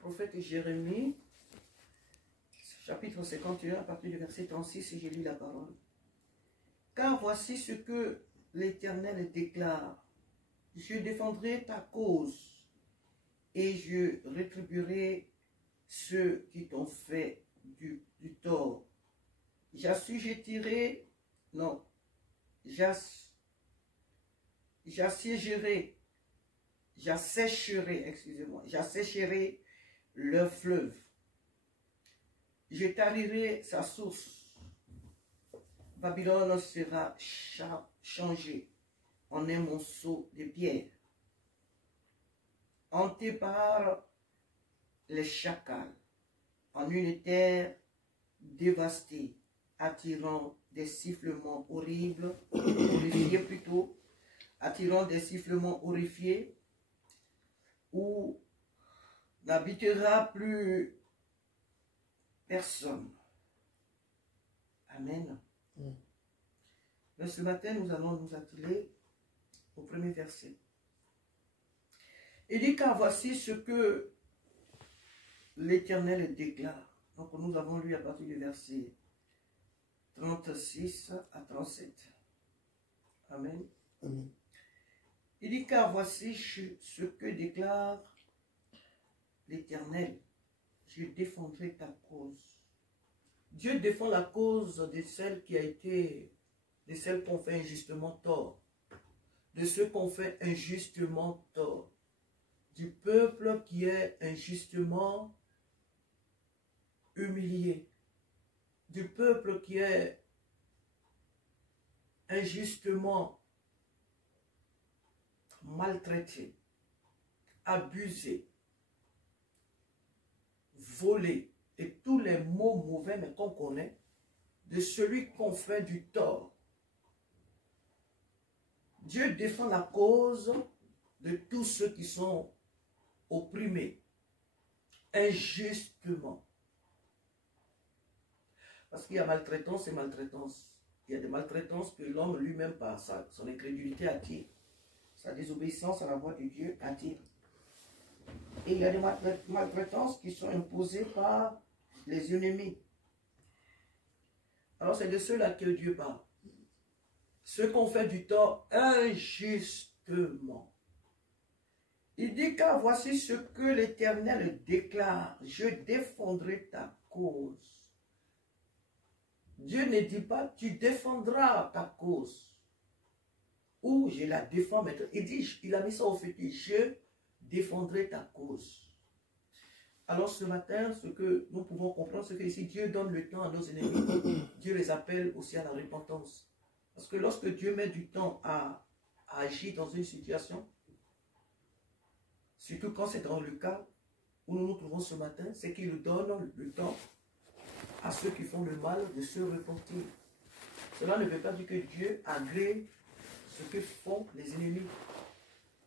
prophète Jérémie, chapitre 51, à partir du verset 36, et j'ai lu la parole. Car voici ce que l'Éternel déclare. Je défendrai ta cause et je rétribuerai ceux qui t'ont fait du tort. J'assiégerai, j'assécherai leur fleuve. Je tarirai sa source. Babylone sera changée en un monceau de pierre, hanté par les chacals, en une terre dévastée, attirant des sifflements horribles, horrifiés plutôt, attirant des sifflements horrifiés, où n'habitera plus personne. Amen. Mais ce matin, nous allons nous atteler au premier verset. Il dit, car voici ce que l'Éternel déclare. Donc nous avons lu à partir du verset 36 à 37. Amen. Amen. Il dit, car voici ce que déclare l'Éternel. Je défendrai ta cause. Dieu défend la cause de celle qui a été, de celle qu'on fait injustement tort, de ceux qu'on fait injustement tort, du peuple qui est injustement humilié, du peuple qui est injustement maltraité, abusé, volé, et tous les mots mauvais mais qu'on connaît, de celui qu'on fait du tort. Dieu défend la cause de tous ceux qui sont opprimés, injustement. Parce qu'il y a maltraitance et maltraitance. Il y a des maltraitances que l'homme lui-même, par son incrédulité, attire. Sa désobéissance à la voix de Dieu attire. Et il y a des maltraitances qui sont imposées par les ennemis. Alors c'est de ceux-là que Dieu parle. Ceux qu'on fait du tort injustement. Il dit, car voici ce que l'Éternel déclare. Je défendrai ta cause. Dieu ne dit pas, tu défendras ta cause. Ou je la défends maintenant. Il dit, il a mis ça au futur. Je défendrai ta cause. Alors ce matin, ce que nous pouvons comprendre, c'est que ici Dieu donne le temps à nos ennemis. Dieu les appelle aussi à la repentance. Parce que lorsque Dieu met du temps à agir dans une situation, surtout quand c'est dans le cas où nous nous trouvons ce matin, c'est qu'il donne le temps à ceux qui font le mal de se repentir. Cela ne veut pas dire que Dieu agrée ce que font les ennemis.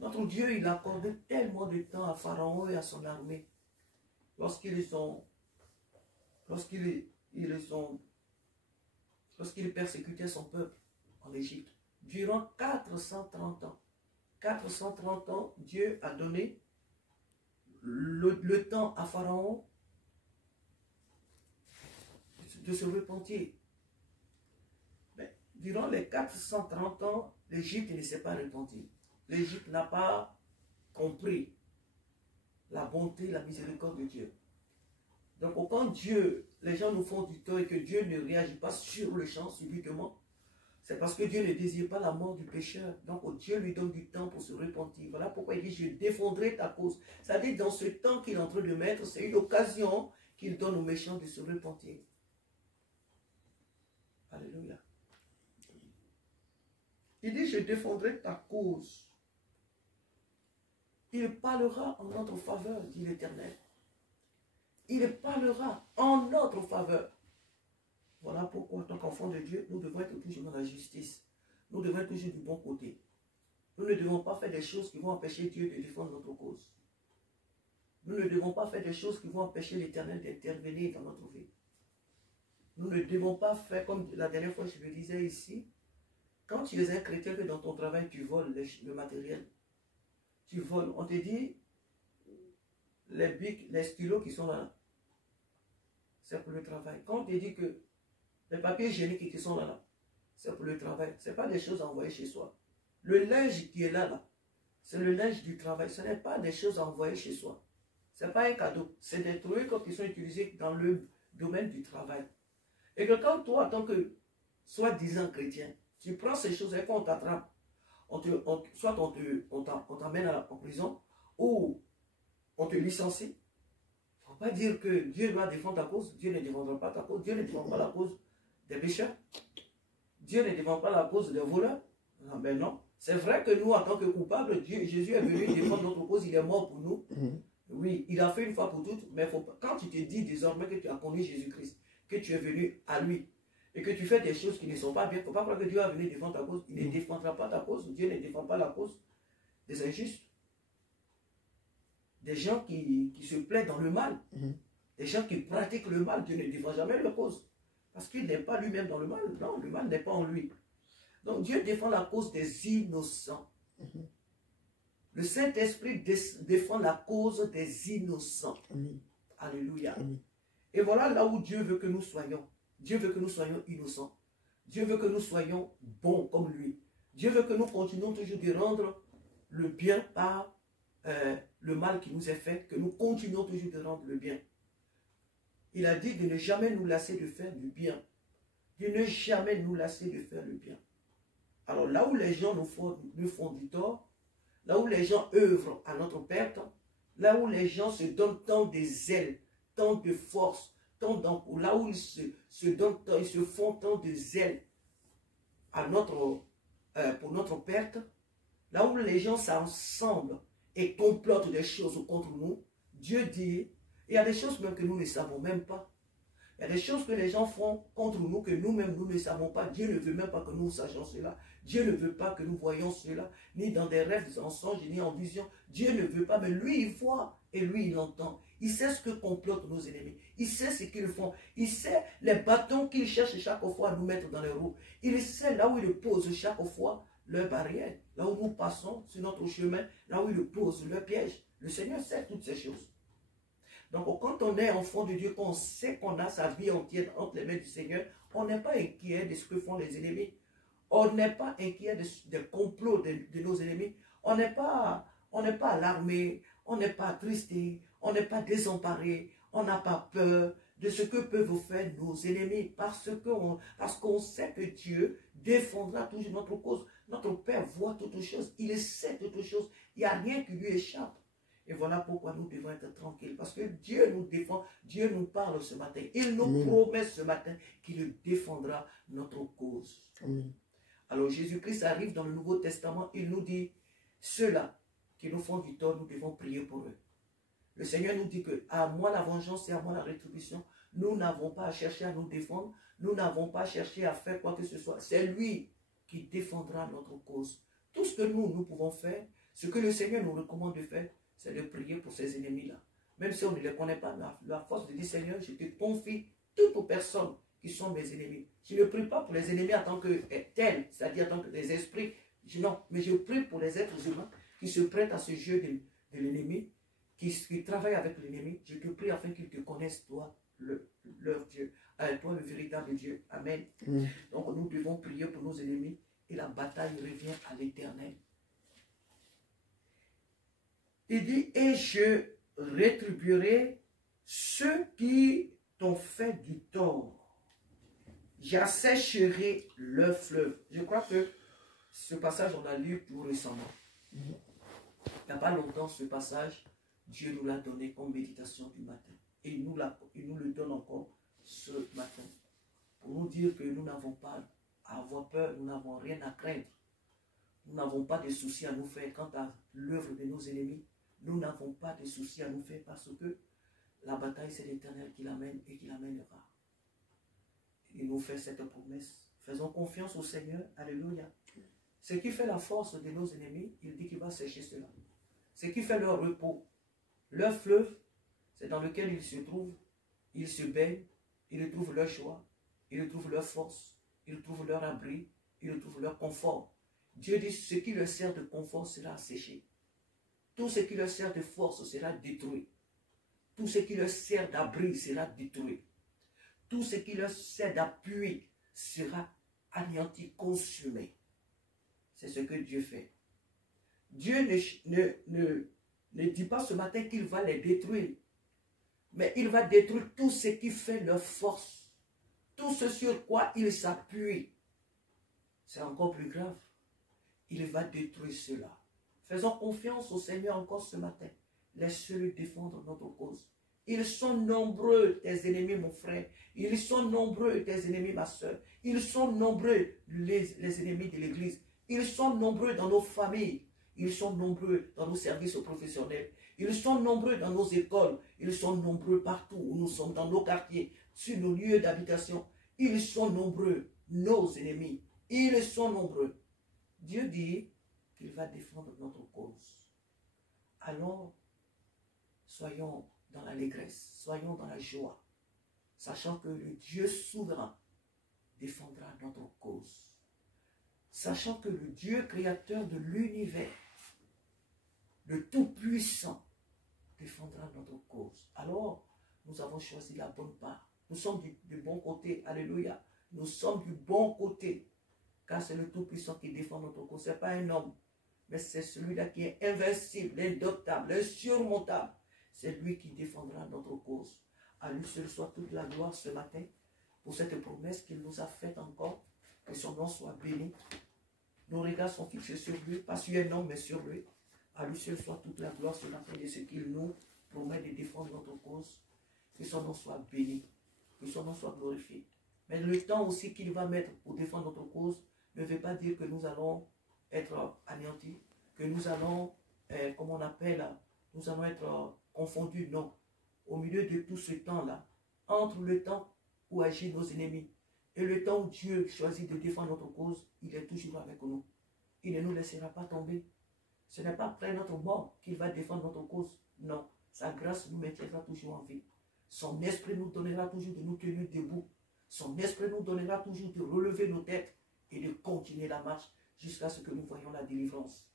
Notre Dieu, il a accordé tellement de temps à Pharaon et à son armée. Lorsqu'ils persécutaient son peuple en Égypte, durant 430 ans. 430 ans, Dieu a donné le temps à Pharaon de se repentir. Mais durant les 430 ans, l'Égypte ne s'est pas repentie. L'Égypte n'a pas compris la bonté, la miséricorde de Dieu. Donc quand les gens nous font du tort et que Dieu ne réagit pas sur le champ subitement, c'est parce que Dieu ne désire pas la mort du pécheur. Donc Dieu lui donne du temps pour se repentir. Voilà pourquoi il dit, je défendrai ta cause. C'est-à-dire dans ce temps qu'il est en train de mettre, c'est une occasion qu'il donne aux méchants de se repentir. Alléluia. Il dit, je défendrai ta cause. Il parlera en notre faveur, dit l'Éternel. Il parlera en notre faveur. Voilà pourquoi, en tant qu'enfant de Dieu, nous devons être toujours dans la justice. Nous devons être toujours du bon côté. Nous ne devons pas faire des choses qui vont empêcher Dieu de défendre notre cause. Nous ne devons pas faire des choses qui vont empêcher l'Éternel d'intervenir dans notre vie. Nous ne devons pas faire comme la dernière fois je le disais ici. Quand tu es un chrétien que dans ton travail tu voles le matériel, tu voles, on te dit, les bics, les stylos qui sont là, c'est pour le travail. Quand on te dit que les papiers hygiéniques qui sont là, c'est pour le travail. Ce n'est pas des choses à envoyer chez soi. Le linge qui est là, c'est le linge du travail. Ce n'est pas des choses à envoyer chez soi. Ce n'est pas un cadeau. C'est des trucs qui sont utilisés dans le domaine du travail. Et que quand toi, en tant que soi-disant chrétien, tu prends ces choses et qu'on t'attrape, soit on t'amène en prison, ou on te licencie, il ne faut pas dire que Dieu doit défendre ta cause. Dieu ne défendra pas ta cause. Dieu ne défend pas la cause des pécheurs. Dieu ne défend pas la cause des voleurs. Non, ben non. C'est vrai que nous, en tant que coupables, Jésus est venu défendre notre cause, il est mort pour nous. Oui, il a fait une fois pour toutes, mais quand tu te dis désormais que tu as connu Jésus-Christ, que tu es venu à lui, et que tu fais des choses qui ne sont pas bien, il ne faut pas croire que Dieu va venir défendre ta cause. Il ne défendra pas ta cause. Dieu ne défend pas la cause des injustes. Des gens qui se plaident dans le mal. Des gens qui pratiquent le mal. Dieu ne défend jamais leur cause. Parce qu'il n'est pas lui-même dans le mal. Non, le mal n'est pas en lui. Donc Dieu défend la cause des innocents. Le Saint-Esprit défend la cause des innocents. Alléluia. Et voilà là où Dieu veut que nous soyons. Dieu veut que nous soyons innocents. Dieu veut que nous soyons bons comme lui. Dieu veut que nous continuions toujours de rendre le bien par le mal qui nous est fait, que nous continuons toujours de rendre le bien. Il a dit de ne jamais nous lasser de faire du bien. De ne jamais nous lasser de faire le bien. Alors là où les gens nous font du tort, là où les gens œuvrent à notre perte, là où les gens se donnent tant de zèle, tant de force, là où ils se font tant de zèle pour notre perte, là où les gens s'assemblent et complotent des choses contre nous, Dieu dit, il y a des choses même que nous ne savons même pas. Il y a des choses que les gens font contre nous que nous-mêmes nous ne savons pas. Dieu ne veut même pas que nous sachions cela. Dieu ne veut pas que nous voyions cela, ni dans des rêves, en songes, ni en vision. Dieu ne veut pas, mais lui il voit et lui il entend. Il sait ce que complotent nos ennemis. Il sait ce qu'ils font. Il sait les bâtons qu'ils cherchent chaque fois à nous mettre dans les roues. Il sait là où ils posent chaque fois leurs barrières, là où nous passons sur notre chemin, là où ils posent leurs pièges. Le Seigneur sait toutes ces choses. Donc quand on est enfant de Dieu, qu'on sait qu'on a sa vie entière entre les mains du Seigneur, on n'est pas inquiet de ce que font les ennemis. On n'est pas inquiet des complots de nos ennemis. On n'est pas alarmé, on n'est pas attristé, on n'est pas désemparé, on n'a pas peur de ce que peuvent faire nos ennemis parce qu'on sait que Dieu défendra toujours notre cause. Notre Père voit toutes choses, il sait toutes choses, il n'y a rien qui lui échappe. Et voilà pourquoi nous devons être tranquilles. Parce que Dieu nous défend, Dieu nous parle ce matin. Il nous promet ce matin qu'il défendra notre cause. Alors Jésus-Christ arrive dans le Nouveau Testament, il nous dit, ceux-là qui nous font du tort, nous devons prier pour eux. Le Seigneur nous dit que à moi la vengeance et à moi la rétribution. Nous n'avons pas à chercher à nous défendre, nous n'avons pas à chercher à faire quoi que ce soit. C'est lui qui défendra notre cause. Tout ce que nous pouvons faire, ce que le Seigneur nous recommande de faire, c'est de prier pour ces ennemis-là. Même si on ne les connaît pas, la force de dire, Seigneur, je te confie toutes aux personnes qui sont mes ennemis. Je ne prie pas pour les ennemis en tant que tels, c'est-à-dire en tant que des esprits. Non, mais je prie pour les êtres humains qui se prêtent à ce jeu de l'ennemi, qui travaillent avec l'ennemi. Je te prie afin qu'ils te connaissent, toi, leur Dieu, toi, le véritable Dieu. Amen. Donc nous devons prier pour nos ennemis et la bataille revient à l'Éternel. Il dit, et je rétribuerai ceux qui t'ont fait du tort. J'assécherai leur fleuve. Je crois que ce passage, on l'a lu tout récemment. Il n'y a pas longtemps, ce passage, Dieu nous l'a donné comme méditation du matin. Et il nous le donne encore ce matin. Pour nous dire que nous n'avons pas à avoir peur, nous n'avons rien à craindre. Nous n'avons pas de soucis à nous faire quant à l'œuvre de nos ennemis. Nous n'avons pas de soucis à nous faire parce que la bataille, c'est l'Éternel qui l'amène et qui l'amènera. Il nous fait cette promesse. Faisons confiance au Seigneur. Alléluia. Ce qui fait la force de nos ennemis, il dit qu'il va sécher cela. Ce qui fait leur repos, leur fleuve, c'est dans lequel ils se trouvent. Ils se baignent, ils trouvent leur joie, ils trouvent leur force, ils trouvent leur abri, ils trouvent leur confort. Dieu dit, ce qui leur sert de confort sera asséché. Tout ce qui leur sert de force sera détruit. Tout ce qui leur sert d'abri sera détruit. Tout ce qui leur sert d'appui sera anéanti, consumé. C'est ce que Dieu fait. Dieu ne dit pas ce matin qu'il va les détruire, mais il va détruire tout ce qui fait leur force, tout ce sur quoi ils s'appuient. C'est encore plus grave. Il va détruire cela. Faisons confiance au Seigneur encore ce matin. Laisse-le défendre notre cause. Ils sont nombreux, tes ennemis, mon frère. Ils sont nombreux, tes ennemis, ma soeur. Ils sont nombreux, les ennemis de l'Église. Ils sont nombreux dans nos familles. Ils sont nombreux dans nos services professionnels. Ils sont nombreux dans nos écoles. Ils sont nombreux partout où nous sommes, dans nos quartiers, sur nos lieux d'habitation. Ils sont nombreux, nos ennemis. Ils sont nombreux. Dieu dit qu'il va défendre notre cause. Alors, soyons dans l'allégresse, soyons dans la joie, sachant que le Dieu souverain défendra notre cause. Sachant que le Dieu créateur de l'univers, le Tout-Puissant, défendra notre cause. Alors, nous avons choisi la bonne part. Nous sommes du bon côté. Alléluia. Nous sommes du bon côté. Car c'est le Tout-Puissant qui défend notre cause. Ce n'est pas un homme, mais c'est celui-là qui est invincible, indomptable, insurmontable. C'est lui qui défendra notre cause. À lui seul soit toute la gloire ce matin pour cette promesse qu'il nous a faite encore. Que son nom soit béni. Nos regards sont fixés sur lui, pas sur un homme, mais sur lui. À lui seul soit toute la gloire ce matin de ce qu'il nous promet de défendre notre cause. Que son nom soit béni. Que son nom soit glorifié. Mais le temps aussi qu'il va mettre pour défendre notre cause ne veut pas dire que nous allons être anéantis, que nous allons, comme on appelle, nous allons être confondus. Non. Au milieu de tout ce temps-là, entre le temps où agissent nos ennemis et le temps où Dieu choisit de défendre notre cause, il est toujours avec nous. Il ne nous laissera pas tomber. Ce n'est pas après notre mort qu'il va défendre notre cause. Non. Sa grâce nous maintiendra toujours en vie. Son esprit nous donnera toujours de nous tenir debout. Son esprit nous donnera toujours de relever nos têtes et de continuer la marche jusqu'à ce que nous voyions la délivrance.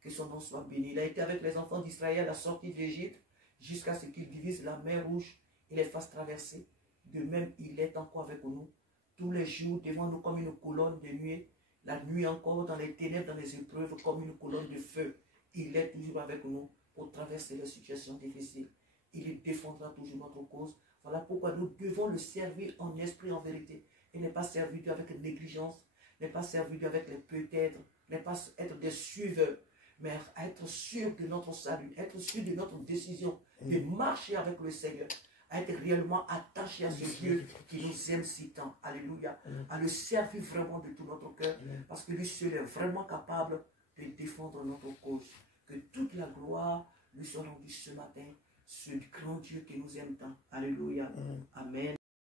Que son nom soit béni. Il a été avec les enfants d'Israël à la sortie de l'Égypte jusqu'à ce qu'il divise la mer Rouge et les fasse traverser. De même, il est encore avec nous tous les jours devant nous comme une colonne de nuée. La nuit encore dans les ténèbres, dans les épreuves, comme une colonne de feu. Il est toujours avec nous pour traverser les situations difficiles. Il défendra toujours notre cause. Voilà pourquoi nous devons le servir en esprit, en vérité. Et ne pas servir Dieu avec négligence, ne pas servir Dieu avec les peut-être, ne pas être des suiveurs, mais être sûr de notre salut, être sûr de notre décision, de marcher avec le Seigneur, à être réellement attaché à ce Dieu qui nous aime si tant. Alléluia. À le servir vraiment de tout notre cœur, parce que lui seul est vraiment capable de défendre notre cause. Que toute la gloire lui soit rendue ce matin, ce grand Dieu qui nous aime tant. Alléluia. Amen.